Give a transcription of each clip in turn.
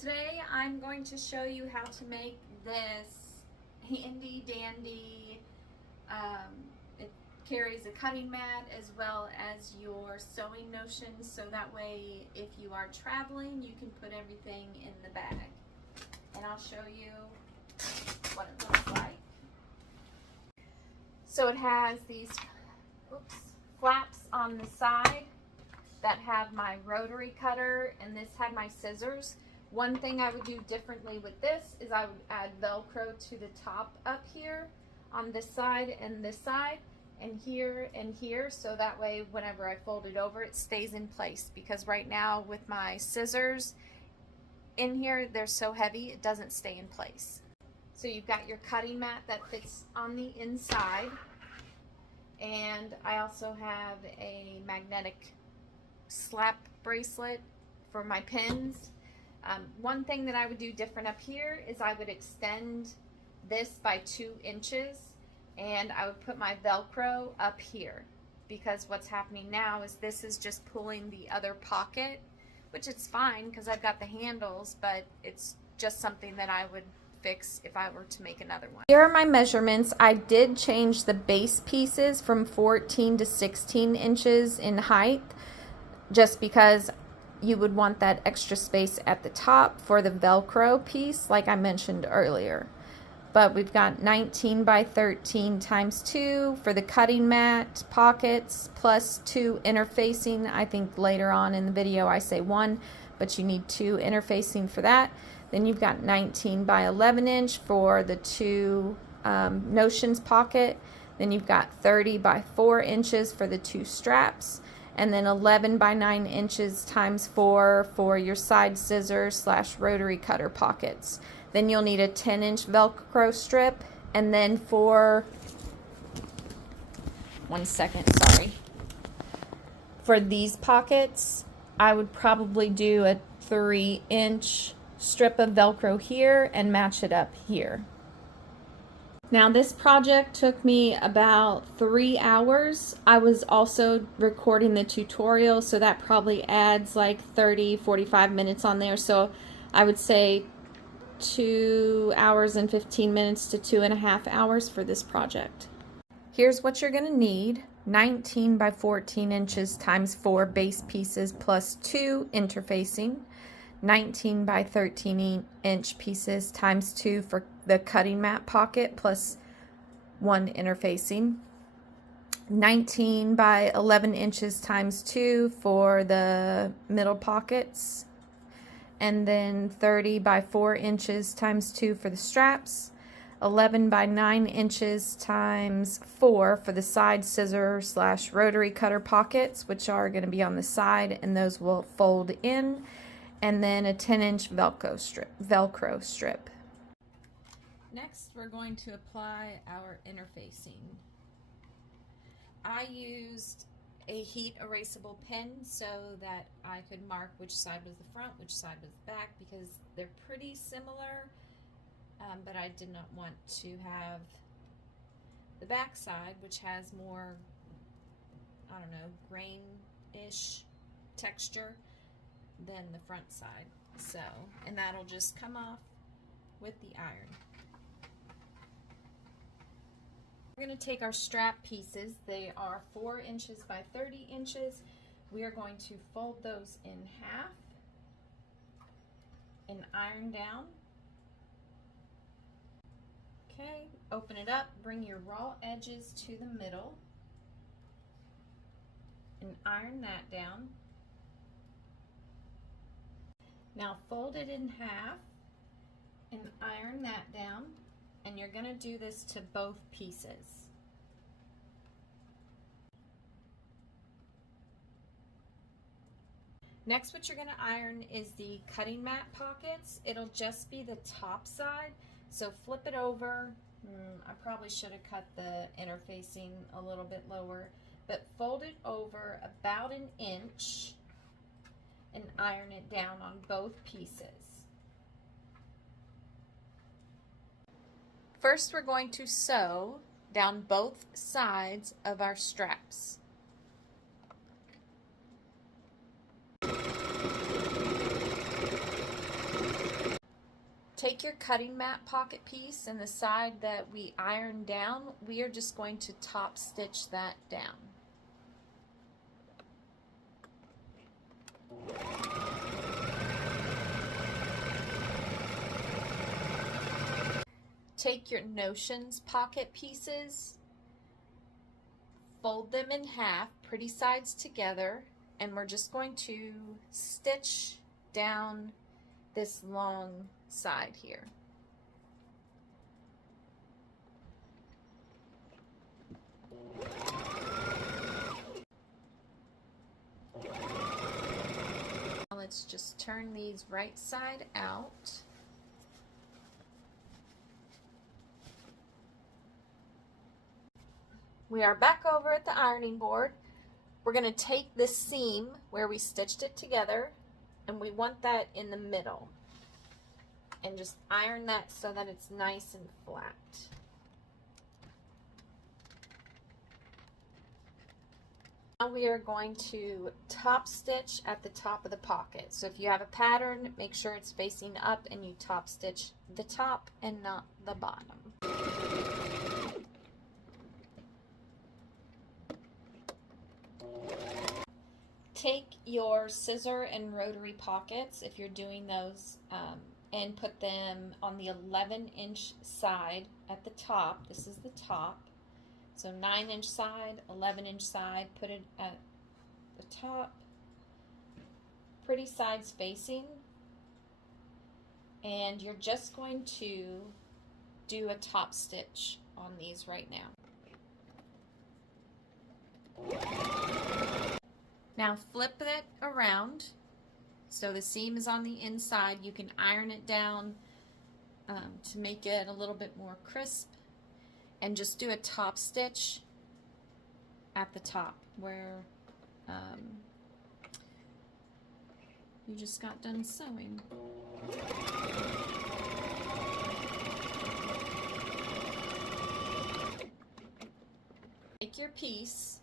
Today I'm going to show you how to make this handy dandy, it carries a cutting mat as well as your sewing notions, so that way if you are traveling you can put everything in the bag. And I'll show you what it looks like. So it has these flaps on the side that have my rotary cutter, and this had my scissors. One thing I would do differently with this is I would add Velcro to the top up here on this side, and here, so that way whenever I fold it over it stays in place, because right now with my scissors in here they're so heavy it doesn't stay in place. So you've got your cutting mat that fits on the inside, and I also have a magnetic slap bracelet for my pins. One thing that I would do different up here is I would extend this by 2 inches, and I would put my Velcro up here, because what's happening now is this is just pulling the other pocket, which it's fine because I've got the handles, but it's just something that I would fix if I were to make another one. Here are my measurements. I did change the base pieces from 14 to 16 inches in height, just because you would want that extra space at the top for the Velcro piece like I mentioned earlier. But we've got 19 by 13 times 2 for the cutting mat pockets, plus 2 interfacing. I think later on in the video I say 1, but you need 2 interfacing for that. Then you've got 19 by 11 inch for the 2 notions pocket. Then you've got 30 by 4 inches for the 2 straps. And then 11 by 9 inches times 4 for your side scissors / rotary cutter pockets. Then you'll need a 10-inch Velcro strip, and then for for these pockets I would probably do a 3-inch strip of Velcro here and match it up here. Now this project took me about 3 hours. I was also recording the tutorial, so that probably adds like 30-45 minutes on there. So I would say 2 hours and 15 minutes to 2.5 hours for this project. Here's what you're gonna need. 19 by 14 inches times 4 base pieces plus 2 interfacing. 19 by 13 inch pieces times 2 for the cutting mat pocket plus 1 interfacing. 19 by 11 inches times 2 for the middle pockets. And then 30 by 4 inches times 2 for the straps. 11 by 9 inches times 4 for the side scissor / rotary cutter pockets, which are going to be on the side, and those will fold in. And then a 10-inch Velcro strip. Next, we're going to apply our interfacing. I used a heat erasable pen so that I could mark which side was the front, which side was the back, because they're pretty similar, but I did not want to have the back side, which has more, I don't know, grain-ish texture than the front side. So, and that'll just come off with the iron. We're going to take our strap pieces. They are 4 inches by 30 inches. We are going to fold those in half and iron down. Okay, open it up, bring your raw edges to the middle and iron that down. Now fold it in half and iron that down, and you're going to do this to both pieces. Next, what you're going to iron is the cutting mat pockets. It'll just be the top side, so flip it over. I probably should have cut the interfacing a little bit lower, but fold it over about 1 inch and iron it down on both pieces. First, we're going to sew down both sides of our straps. Take your cutting mat pocket piece and the side that we ironed down, we are just going to top stitch that down. Take your notions pocket pieces, fold them in half, pretty sides together, and we're just going to stitch down this long side here. Now let's just turn these right side out. We are back over at the ironing board. We're going to take this seam where we stitched it together, and we want that in the middle, and just iron that so that it's nice and flat. Now we are going to top stitch at the top of the pocket. So if you have a pattern, make sure it's facing up and you top stitch the top and not the bottom. Take your scissor and rotary pockets, if you're doing those, and put them on the 11-inch side at the top. This is the top. So 9-inch side, 11-inch side, put it at the top. Pretty sides facing. And you're just going to do a top stitch on these right now. Now flip it around so the seam is on the inside. You can iron it down to make it a little bit more crisp, and just do a top stitch at the top where you just got done sewing. Take your piece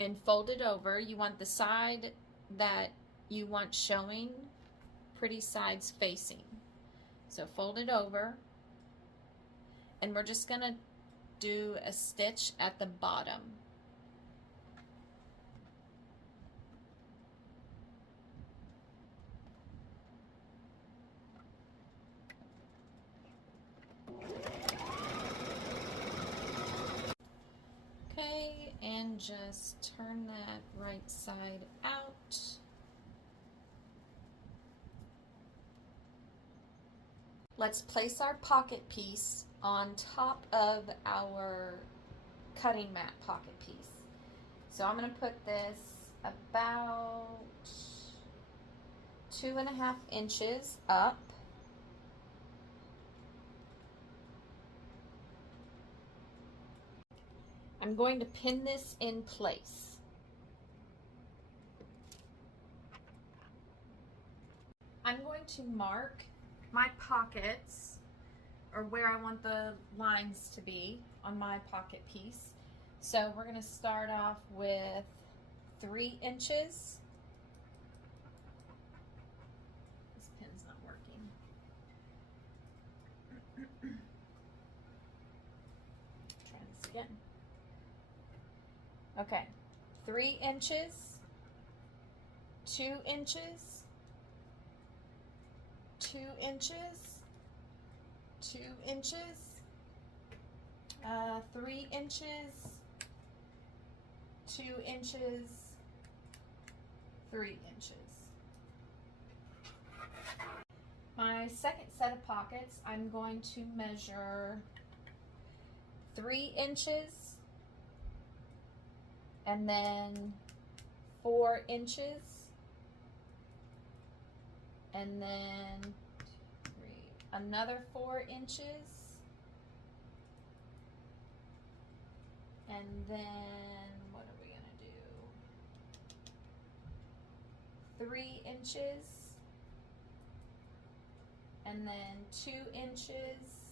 and fold it over. You want the side that you want showing, pretty sides facing. So fold it over, and we're just going to do a stitch at the bottom. Okay, and just turn that right side out. Let's place our pocket piece on top of our cutting mat pocket piece. So I'm going to put this about 2.5 inches up. I'm going to pin this in place. I'm going to mark my pockets, or where I want the lines to be on my pocket piece. So we're going to start off with 3 inches. This pin's not working. Try this again. Okay, 3 inches, 2 inches, 2 inches, 2 inches, 3 inches, 2 inches, 3 inches. My second set of pockets, I'm going to measure 3 inches, and then 4 inches, and then another 4 inches, and then what are we gonna do? 3 inches, and then 2 inches,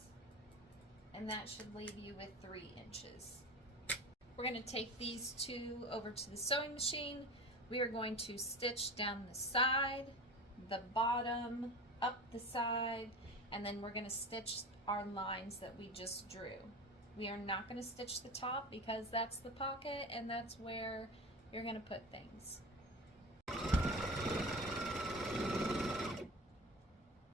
and that should leave you with 3 inches. We're going to take these two over to the sewing machine. We are going to stitch down the side, the bottom, up the side, and then we're going to stitch our lines that we just drew. We are not going to stitch the top because that's the pocket and that's where you're going to put things.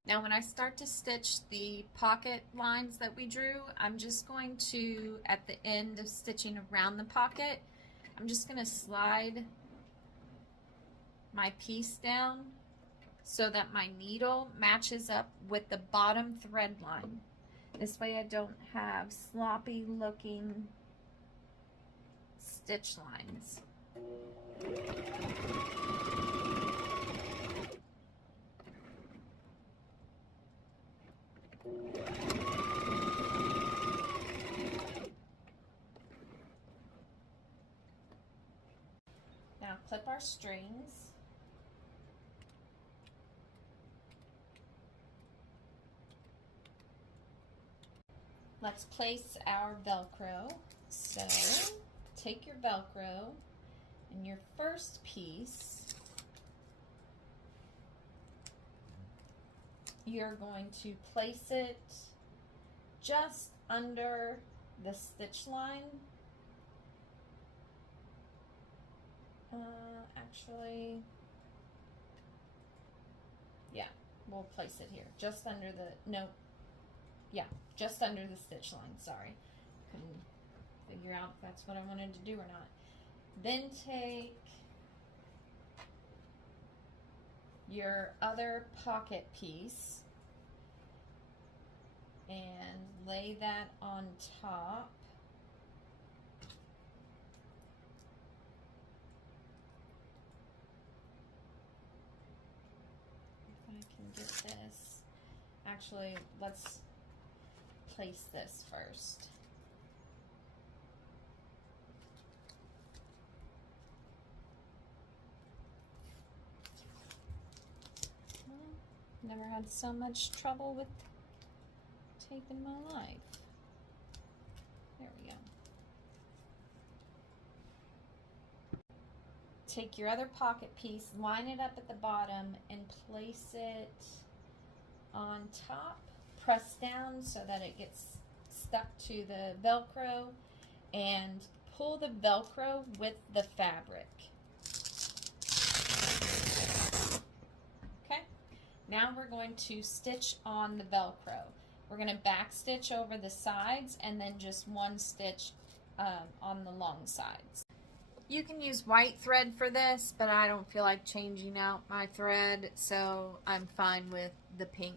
Now when I start to stitch the pocket lines that we drew, I'm just going to, at the end of stitching around the pocket, I'm just going to slide my piece down so that my needle matches up with the bottom thread line. This way I don't have sloppy looking stitch lines. Now clip our strings. Let's place our Velcro. So take your Velcro and your first piece, you're going to place it just under the stitch line. Actually, yeah, we'll place it here, just under the, just under the stitch line, sorry. Couldn't figure out if that's what I wanted to do or not. Then take your other pocket piece and lay that on top. If I can get this. Actually, let's place this first. Well, never had so much trouble with tape in my life. There we go. Take your other pocket piece, line it up at the bottom, and place it on top. Press down so that it gets stuck to the Velcro, and pull the Velcro with the fabric. Okay, now we're going to stitch on the Velcro. We're going to back stitch over the sides and then just one stitch on the long sides. You can use white thread for this, but I don't feel like changing out my thread, so I'm fine with the pink.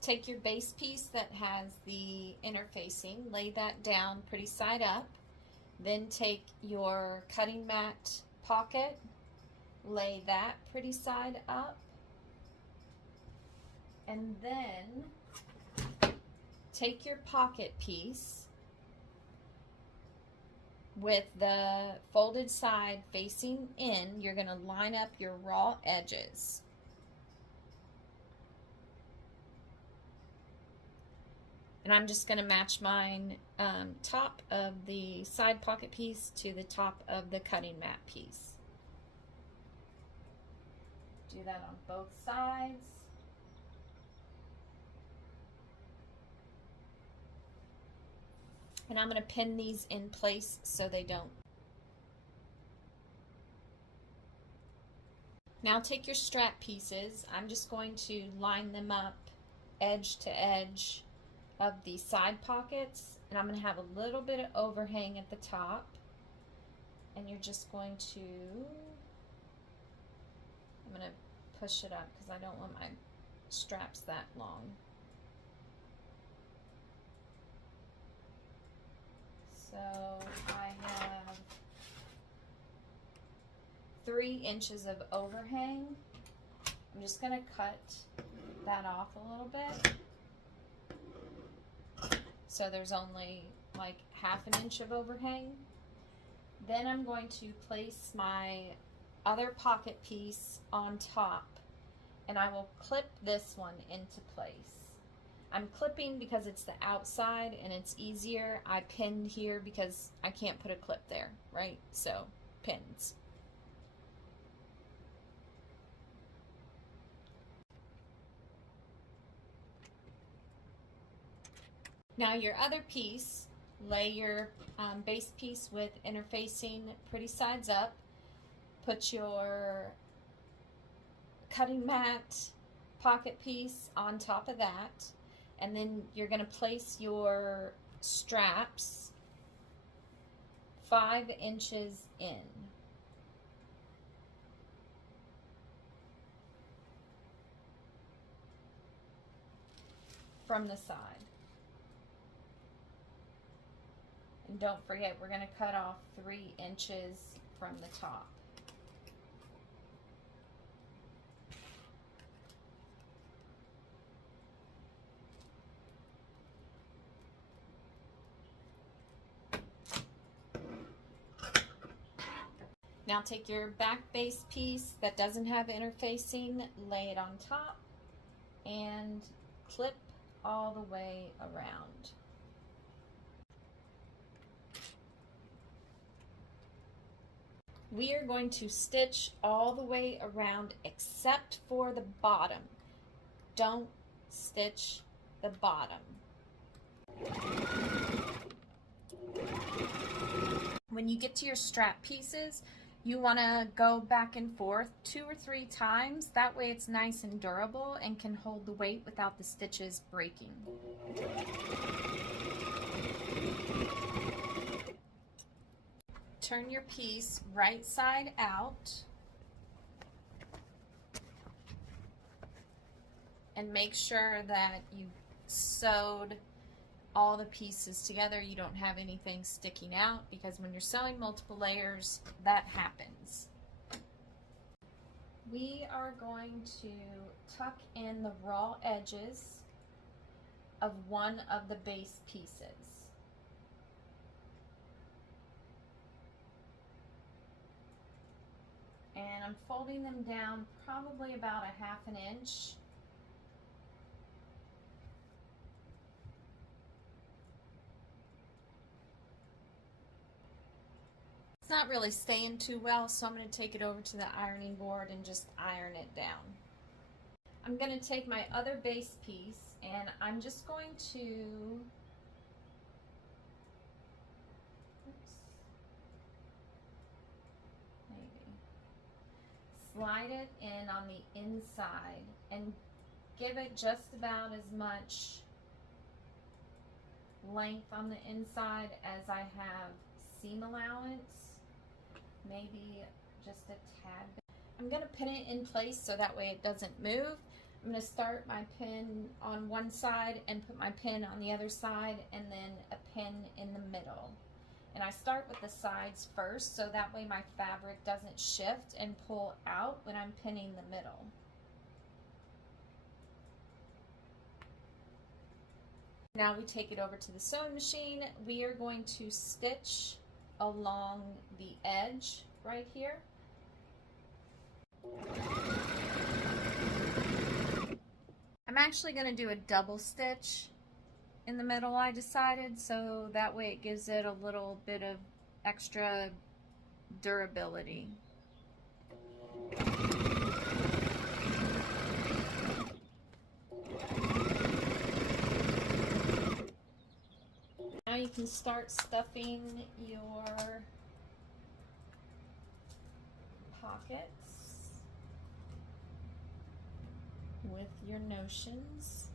Take your base piece that has the interfacing, lay that down pretty side up, then take your cutting mat pocket, lay that pretty side up, and then take your pocket piece with the folded side facing in. You're going to line up your raw edges. And I'm just going to match mine top of the side pocket piece to the top of the cutting mat piece. Do that on both sides. And I'm going to pin these in place so they don't. Now take your strap pieces. I'm just going to line them up edge to edge of the side pockets, and I'm going to have a little bit of overhang at the top, and you're just going to, I'm going to push it up because I don't want my straps that long. So I have 3 inches of overhang. I'm just going to cut that off a little bit. So there's only like 1/2 inch of overhang. Then I'm going to place my other pocket piece on top, and I will clip this one into place. I'm clipping because it's the outside and it's easier. I pinned here because I can't put a clip there, right? So, pins. Now your other piece, lay your base piece with interfacing pretty sides up. Put your cutting mat pocket piece on top of that, and then you're going to place your straps 5 inches in. From the side. And don't forget, we're going to cut off 3 inches from the top. Now take your back base piece that doesn't have interfacing, lay it on top, and clip all the way around. We are going to stitch all the way around except for the bottom. Don't stitch the bottom. When you get to your strap pieces, you want to go back and forth 2 or 3 times. That way it's nice and durable and can hold the weight without the stitches breaking. Turn your piece right side out and make sure that you sewed all the pieces together. You don't have anything sticking out, because when you're sewing multiple layers, that happens. We are going to tuck in the raw edges of one of the base pieces. And I'm folding them down probably about 1/2 inch. It's not really staying too well, so I'm going to take it over to the ironing board and just iron it down. I'm going to take my other base piece and I'm just going to slide it in on the inside and give it just about as much length on the inside as I have seam allowance. Maybe just a tad bit. I'm going to pin it in place so that way it doesn't move. I'm going to start my pin on one side and put my pin on the other side, and then a pin in the middle. And I start with the sides first so that way my fabric doesn't shift and pull out when I'm pinning the middle. Now we take it over to the sewing machine. We are going to stitch along the edge right here. I'm actually going to do a double stitch in the middle, I decided, so that way it gives it a little bit of extra durability. Now you can start stuffing your pockets with your notions.